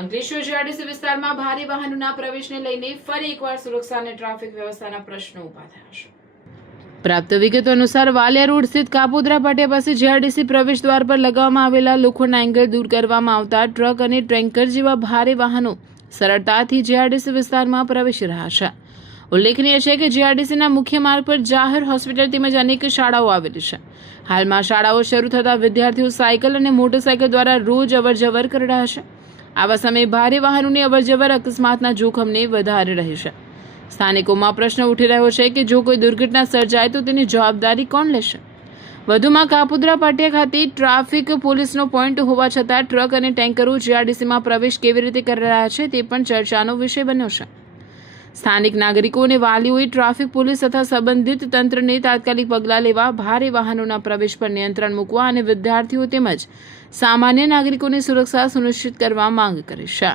Ankleshwar GRDC વિસ્તારમાં ભારે વાહનોના પ્રવેશને લઈને ફરી એકવાર સુરક્ષા અને ટ્રાફિક વ્યવસ્થાના પ્રશ્નો ઉભા થયા છે। પ્રાપ્ત વિગતો અનુસાર વાલિયા રોડ સ્થિત કાપોદ્રા પાટિયા પાસે જીઆરડીસી પ્રવેશ દ્વાર પર લગાવવામાં આવેલા લોખંડના એંગલ દૂર કરવામાં આવતા ટ્રક અને ટેન્કર જેવા ભારે વાહનો સરળતાથી જીઆરડીસી વિસ્તારમાં પ્રવેશી રહ્યા છે। ઉલ્લેખનીય છે કે જીઆરડીસીના મુખ્ય માર્ગ પર જાહેર હોસ્પિટલ તેમજ અનેક શાળાઓ આવેલી છે। હાલમાં શાળાઓ શરૂ થતા વિદ્યાર્થીઓ સાયકલ અને મોટરસાયકલ દ્વારા રોજ અવરજવર કરી રહ્યા છે। આવા સમયે ભારે વાહનોની અવરજવર અકસ્માતના જોખમને વધારે રહે છે। સ્થાનિકોમાં પ્રશ્ન ઉઠી રહ્યો છે કે જો કોઈ દુર્ઘટના સર્જાય તો તેની જવાબદારી કોણ લેશે। વધુમાં કાપોદ્રા પાટિયા ખાતે ટ્રાફિક પોલીસનો પોઈન્ટ હોવા છતાં ટ્રક અને ટેન્કરો જીઆરડીસીમાં પ્રવેશ કેવી રીતે કરી રહ્યા છે તે પણ ચર્ચાનો વિષય બન્યો છે। સ્થાનિક નાગરિકો અને વાલીઓએ ટ્રાફિક પોલીસ તથા સંબંધિત તંત્રને તાત્કાલિક પગલાં લેવા, ભારે વાહનોના પ્રવેશ પર નિયંત્રણ મૂકવા અને વિદ્યાર્થીઓ તેમજ સામાન્ય નાગરિકોની સુરક્ષા સુનિશ્ચિત કરવા માંગ કરી છે।